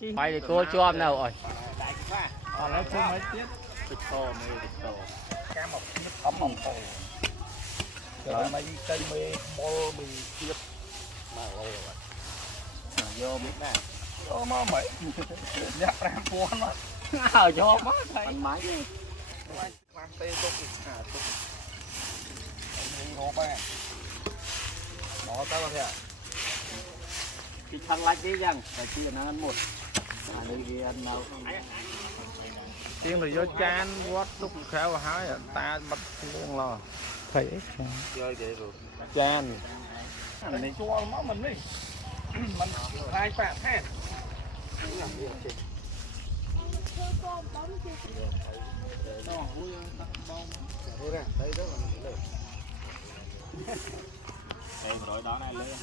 Mày thì cô cho nào rồi. Lấy chung mấy tiết. Thịt to mê thịt to. Cá mọc tiết ấm mọc to. Rồi mấy cây mê bô mì tiết. Mà lâu rồi. Vô biết nè. Vô mà mấy. Dạ ram cuốn mà. Vô má thấy. Anh máy đi. Làm tê tốt thì thả tốt. Anh ngô ba. Đó tao là thế à? Cái thằng lách đi rằng. Tại kia nó ăn một. Đây kia ăn đâu. Tiếng rồi vô chan vót lúc khéo hái ta bắt luôn lo. Thấy Chơi vậy rồi. chan. Này chua máu mình đi. Mình hai bạn ha. Đây rồi đó này lên.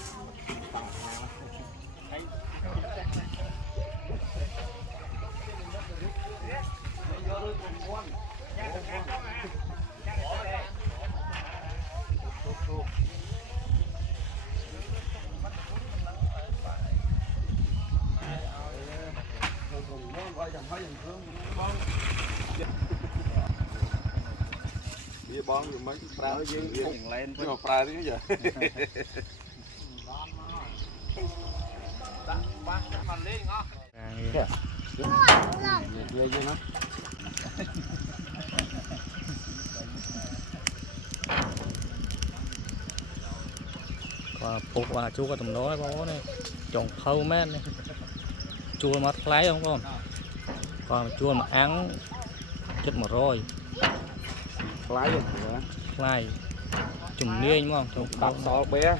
Bia bón rồi mấy pra nó dư Lên nhưng mà pra thế giờ. Dây nó. Và phục và chua cái tầm đó bó này trồng thâu mát này chua mất lấy không con còn chua mà ăn chất mà rồi Lái rồi. lại chùm niên đúng không trồng Đập thâu sò bé.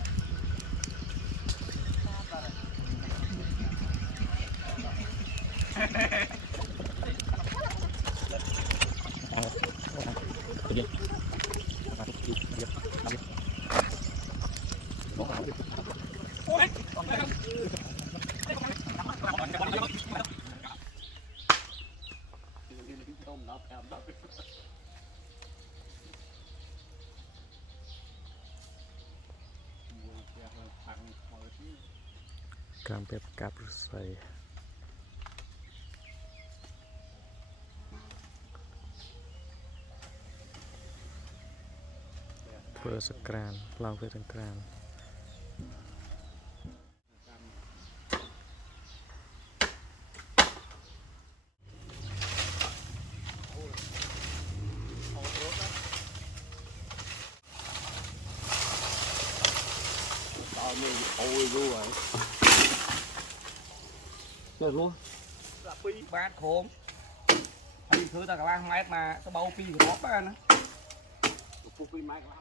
cam pep cặp xoay vừa sạc càn lau về sạc càn Ôi luôn rồi. Rồi luôn. Pi bát khôn. Hay thứ ta cả lang mét mà tao bao pi của nó ba nữa. Pi mét lắm.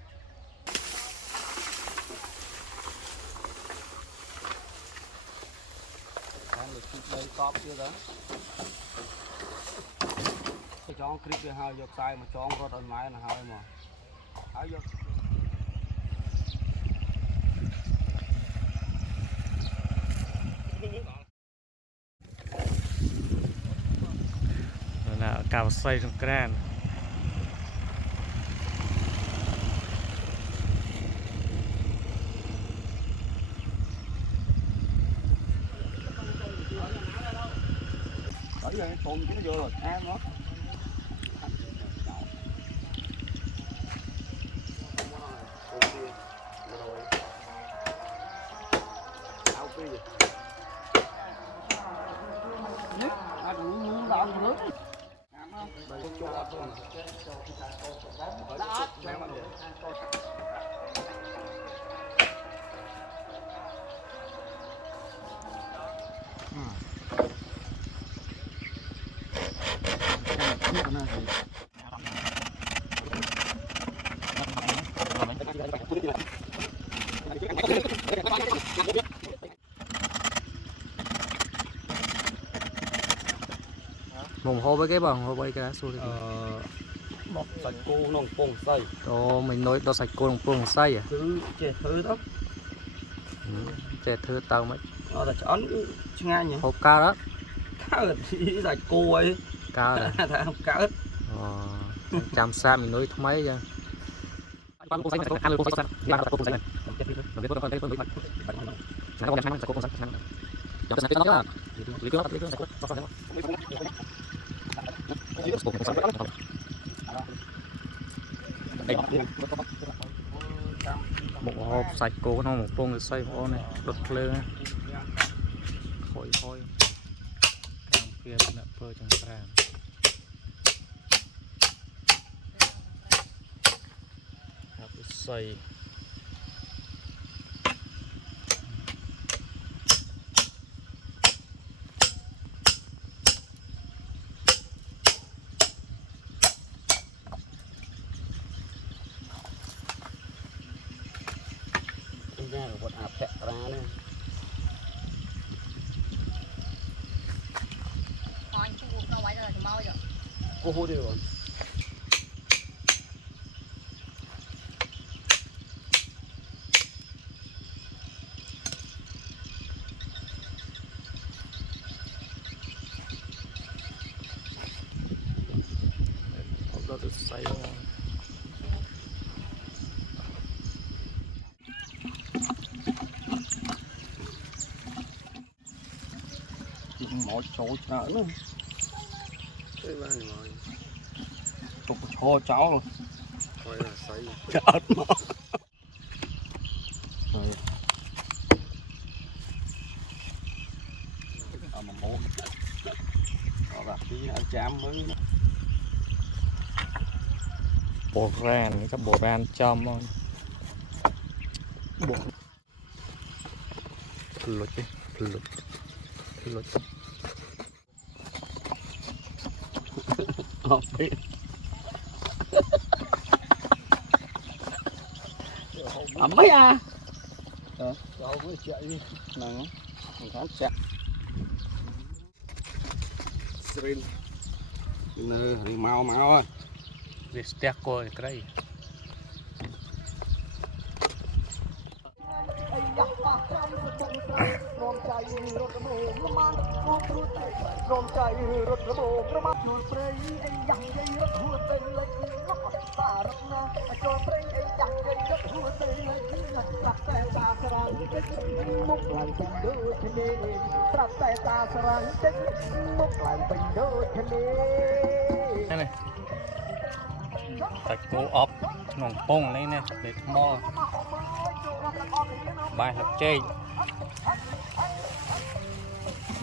Đang được đây top chưa đó. Cái chọn clip kia hơi dọc sai mà chọn rồi trên máy là hơi mà. Hơi dọc. là cào xoay trong càn Bởi giờ tuần nó vô rồi ăn nó. mùng hô với cái bằng hô với cái lá xôi Một sạch cô nông pông xây. Ồ, mình nói đó sạch cô đồng phương xây à? Cứ chè thử đó. Chè thưa tao mấy. Nó là chón ngay nhỉ. Hộp cao đó. Cá thì sạch cô ấy. Cao rồi. Thả không cá ớt. Chăm xa mình nói mấy ra. Con xây này, ăn con xây này, con xây này. Làm việc con xây này. Nó có đẹp sáng, nó có con xây này. Chăm xây nó đó. một hộp sạch cố nó một bông xoay hộp này đốt lơ khói khói càng kia nè phơi trong trà xoay ra rồi một ạp thẹt ra nữa anh chú uống cao quái rồi thì mau rồi. cô hô đi rồi đó được xoay mỗi chỗ nữa cái ba ngồi chụp cho cháu luôn coi là xoay chết mà mà muốn đặt tí chạm mới bột ran các bột ran chom bột lụt đi lụt lụt mấy à cháu mới chạy đi nè khá chặt Srin nơi mau mau ơi việc step coi cái đây đây này tạch cố ốp nòng pông lấy nè để mò bài thật chơi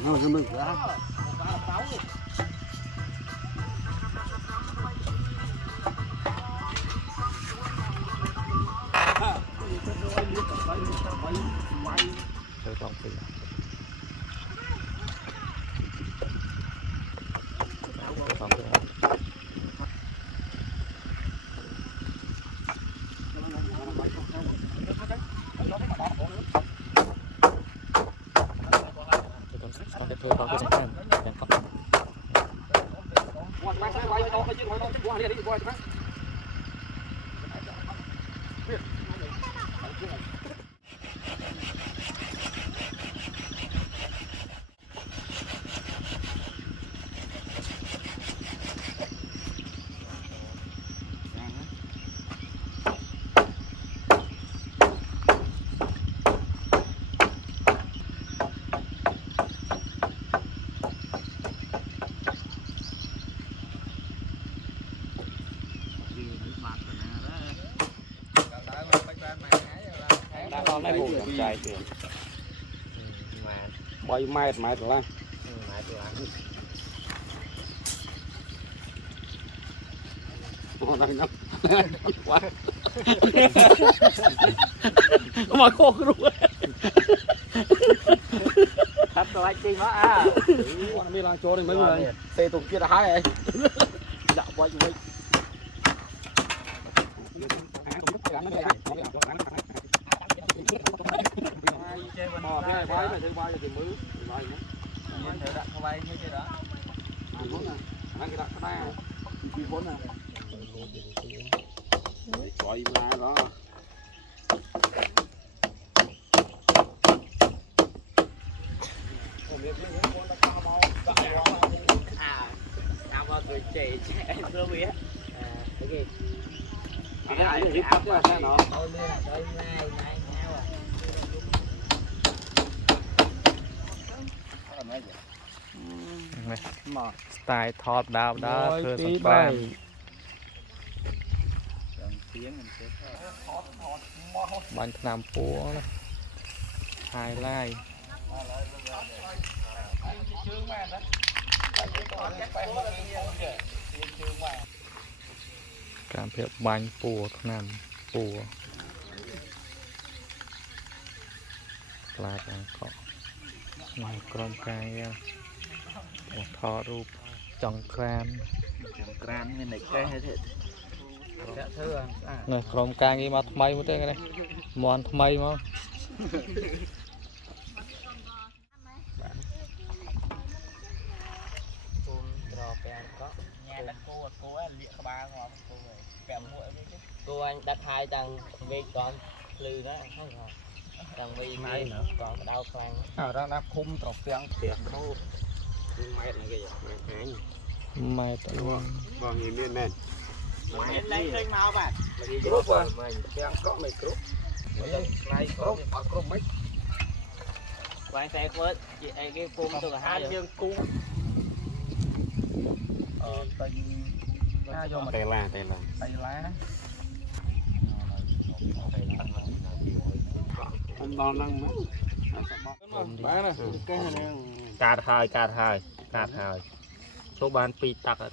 nó cho mình ra chơi con phi con phi thôi con cứ xem đèn con con lấy bùn chạy kìa bay mệt mệt rồi con này nó quá mà khô luôn thắp cho anh chi nó à con biết là cho đi mấy người xe tụng kia là hai ấy đạo quay mình bò cái này bay này thứ bay thì mới bay nữa nhìn thấy đặt không bay như thế đó ăn muốn nè ăn cái đặt cái này đi vốn nè gọi ra đó nào mà người trẻ trẻ chưa biết cái gì cái này hip hop đó sao nó tôi mới là tôi nay nhau à สไตล์ทอดดาวดาวคือสงกรานต์บันขนามปูนะไฮไลท์ การเพียบบันปูขนามปูปลาต่างเกาะในกรมการยังทอรูปจองแกรม Gran như này cái hay thế. Dạ thưa à. ในกรมการยังมาทำไมมั้งเต้กันเลยมอนทำไมมั้ง cô anh đặt hai tầng vì còn lư đó không rồi tầng vì này nữa còn đau khoan à ra nắp khung trọc tiếng tiệt nó mẹ này kìa mẹ ไม่ตัว vâng nhìn lên nè em lấy trên màu bạn cướp à tiếng có mày cướp này cướp ở cướp mấy quay xe phớt chị ấy cái cung từ hai miếng cung tay vô mà Tây la. tay lá anh đòn năng mấy bán nè cái này การหายการหายโชว์บานปีตักอ่ะ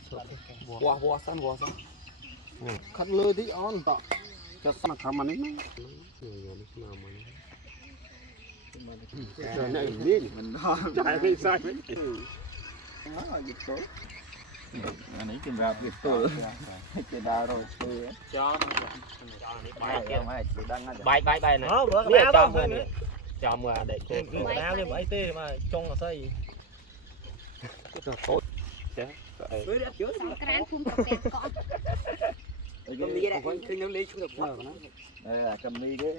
vò săn khát lơ tí on tọ cho sao thằng mà đấy trời này biết mình trái cái sai mấy nó là dịch số Anh ấy chừng gặp việc tôi. Cái đau rồi tôi. cho Bài kia mà chị đang ăn. bay bay bay này biết cho mưa để cô đá lên bảy tê mà trong là xây សង្ក្រានភូមិប្រពែកក cầm ly đấy khơi nhớ ly chút được Đây là cầm ly cái.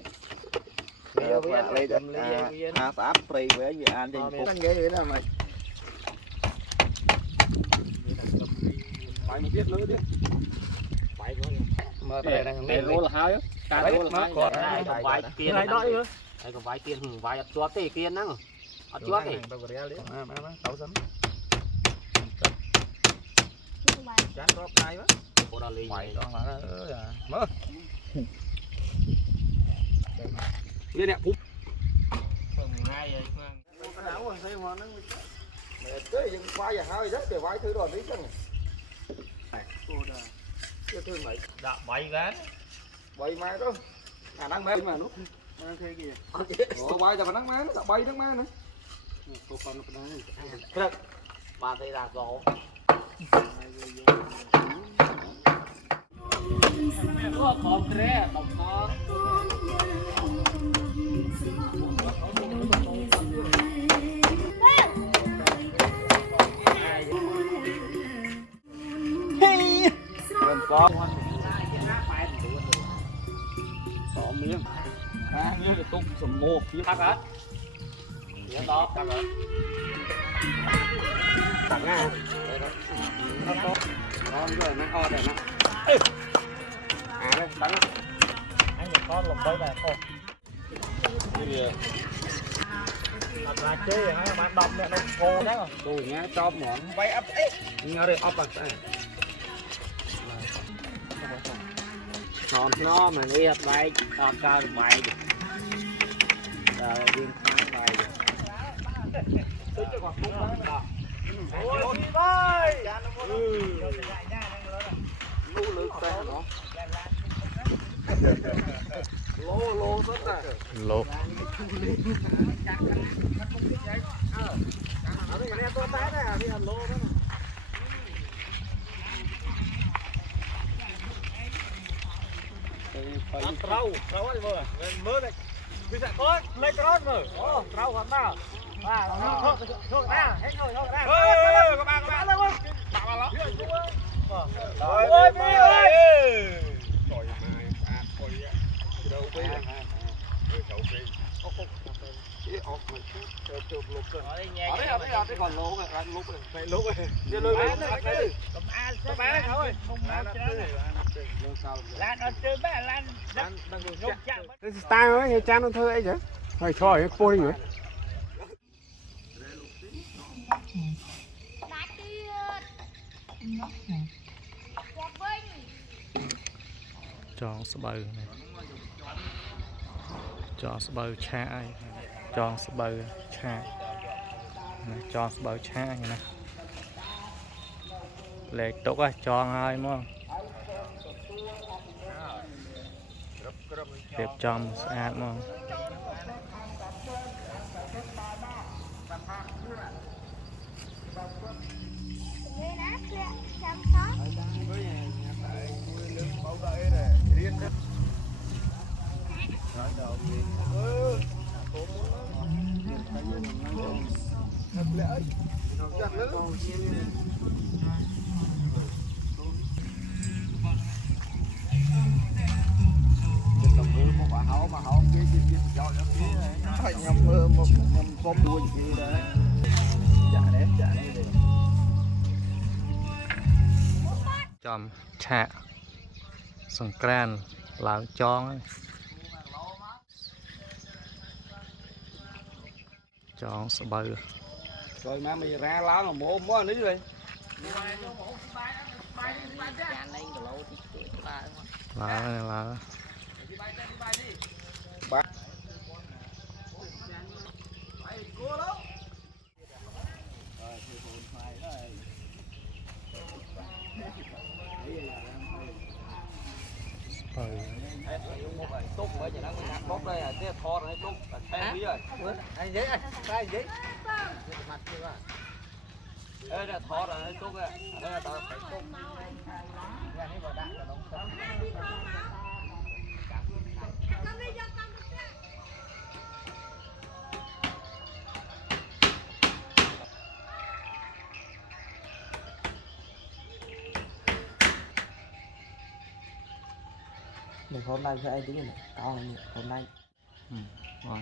ly cầm ly. À sáp free với gì ăn thì cũng ghê vậy đó mày. phải mà biết nữa đi bay nó mà cái này để lô là hai á cái lô là hai còn vài kia này đó nữa đây còn vài kia vài chúa tê kia năng chúa tê mà tao sắm chán rót hai á cô đào lì mày con là mơ đây nè phút hai rồi cái áo còn xây mà nó tới dừng vai và hai rất để vai thứ rồi tí chân này cái thứ mày đã bay gán bay mai đó à nắng mê mà nút thế kìa bay cho mà nắng mé nó bay nắng mé nữa cô con nó đây ba tay là gỗ khó thế đọc khó Gần có. xỏ miếng Như cái túc sầm mô phía thắt á nhớ đó thắt á tặng à đó rồi nó o đây nó à đây tặng anh nhà con lồng bơi về không làm ra chơi hả bạn đọc mẹ nó khô đấy rồi tôi nghe cho món bay ấp ấy nghe đây ấp à nó mà đi học bay tao cao được bay rồi đi thang bay lú lư tay nó lô rất là lỗ rau ấy mơ mơ này bây giờ có lấy cái mơ rau còn nào thôi ra hết rồi thôi ra các bạn lên ơi tạo vào nó ơi bi ơi rồi mai à thôi đâu bi chậu bi cái ốc mà chụp lục rồi ở đây còn lỗ này ăn lục này lục này đi lùi cái cầm ăn các bạn thôi không ăn lan ở trên bé lan đang nhốt chạm cái style ấy nghe chan nó thơ ấy chứ phải cho cái phôi nữa Đá tiệt. Quạt vinh. Tròn sờ bờ này, tròn sờ bờ cha ai, tròn sờ bờ cha, tròn sờ bờ cha như này, lệ tốt á, tròn ai mà, đẹp tròn sạch mà. Lên áp lẹ, chăm sóc. Chòm chạ sừng cran lão chón chọn sờ bờ rồi má mày ra lá mà mua món nữa đi lá tốt mới giờ nó nát bốc đây à cái thò này tốt thêm tí rồi anh giấy cái giấy mặt chưa à ê là thò rồi tốt à đây là tao phải tốt ra đi vào đạn là đúng không mình hôm nay cho anh tính này cao này hôm nay Đấy.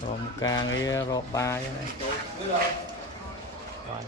Còn càng cái rọ ba như này còn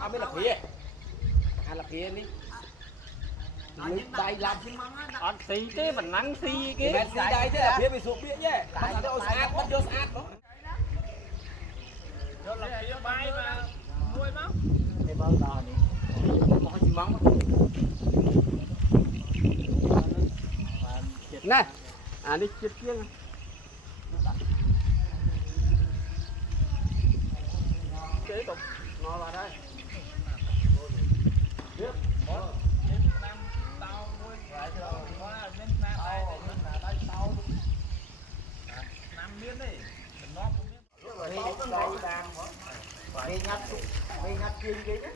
là biết là phía hay là phía đi tay làm ăn xì cái mình nắng xì cái mẹ xì đây thế là phía bị sụp biết nhé bắt vô sát bắt vô sát đó đó là phía bay mà nuôi máu thì bao giờ đi có gì mong nè đi chết kia kế tục ngồi vào đây tiếp tao nuôi lại rồi quá bên nam đây tao nam miếng đi mình nó cũng biết đi ngắt chiên cái chứ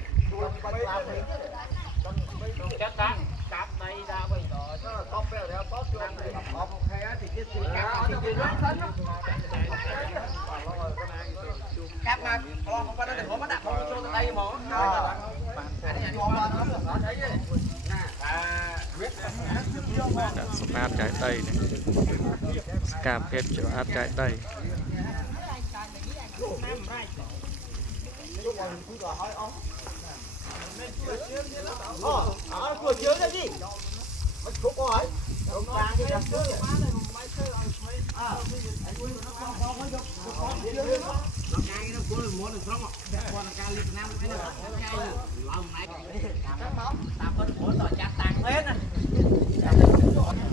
chắc chắn cặp này ra bây giờ nó tóc bèo đeo tóc cho anh này một khe thì cái cặp thì cái nó thân cặp mà không có nó để có đặt không cho tay mà đặt smart trái cây này cam phết cho áp trái cây của chứa cái gì mất thuốc có ấy không ra cái đặt chứa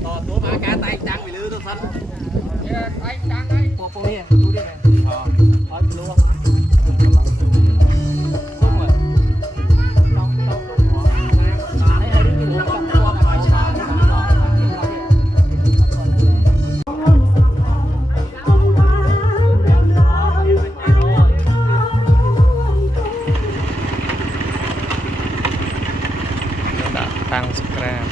ต่อตัวมาแกไตจังไปลื้อตัวสั้น ไอ้จังไอ้ พวกพวกนี้ดูดิไงเอารู้ว่ามันซุ่มเลยต้องลงหัวให้ให้ดูหัวกับตัวกับไอ้ชาที่ทำน้องដាក់តាំងស្ក្រាប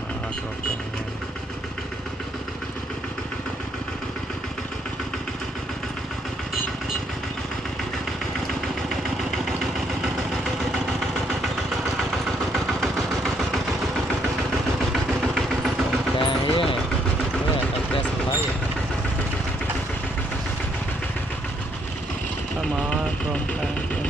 អត់គ្រប់ទាំងតែនេះតែតែស្លៃមកក្រុមការ